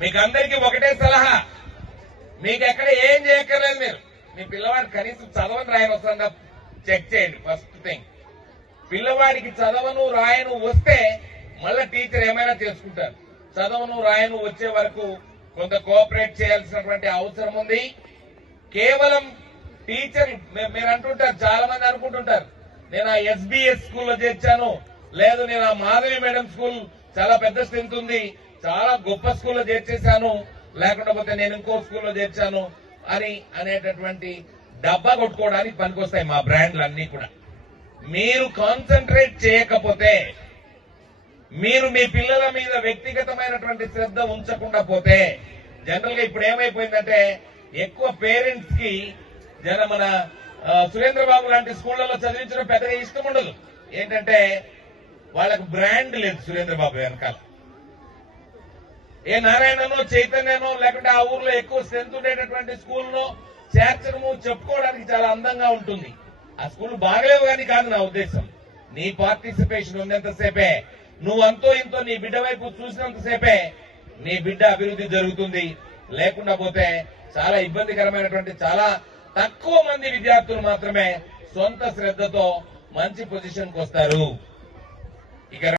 మీకు అందరికీ ఒకటే సలహా, మీకు ఎక్కడ ఏం చేయక్కర్లేదు. మీరు మీ పిల్లవాడికి కనీసం చదవని రాయని వస్తుందా చెక్ చేయండి. ఫస్ట్ థింగ్, పిల్లవాడికి చదవను రాయను వస్తే మళ్ళా టీచర్ ఏమైనా చేసుకుంటారు. చదవను రాయను వచ్చే వరకు కొంత కోఆపరేట్ చేయాల్సినటువంటి అవసరం ఉంది. కేవలం టీచర్ మీరు అంటుంటారు, చాలా మంది అనుకుంటుంటారు, నేను ఆ ఎస్బీఎస్ స్కూల్లో చేర్చాను, లేదు నేను ఆ మాధవి మేడం స్కూల్ చాలా పెద్ద స్ట్రెంత్ ఉంది, చాలా గొప్ప స్కూల్లో చేర్చేశాను, లేకపోతే నేను ఇంకో స్కూల్లో చేర్చాను అని అనేటటువంటి డబ్బా కొట్టుకోవడానికి పనికొస్తాయి మా బ్రాండ్లు అన్ని కూడా. మీరు కాన్సన్ట్రేట్ చేయకపోతే, మీరు మీ పిల్లల మీద వ్యక్తిగతమైనటువంటి శ్రద్ధ ఉంచకుండా పోతే, జనరల్ గా ఇప్పుడు ఏమైపోయిందంటే ఎక్కువ పేరెంట్స్ కి మన సురేంద్రబాబు లాంటి స్కూళ్లలో చదివించడం పెద్దగా ఇష్టం ఉండదు. ఏంటంటే వాళ్ళకు బ్రాండ్ లేదు సురేంద్రబాబు వెనకాల. ఏ నారాయణనో చైతన్యనో లేకుంటే ఆ ఊర్లో ఎక్కువ స్ట్రెంత్ ఉండేటటువంటి స్కూల్నో చేర్చడము చెప్పుకోవడానికి చాలా అందంగా ఉంటుంది. ఆ స్కూల్ బాగలేవు కానీ కాదు నా ఉద్దేశం. నీ పార్టిసిపేషన్ ఉన్నంతసేపే, నువ్వు అంతో ఇంతో నీ బిడ్డ వైపు చూసినంతసేపే నీ బిడ్డ అభివృద్ధి జరుగుతుంది. లేకుండా పోతే చాలా ఇబ్బందికరమైనటువంటి, చాలా తక్కువ మంది విద్యార్థులు మాత్రమే సొంత శ్రద్ధతో మంచి పొజిషన్కి వస్తారు. ఇక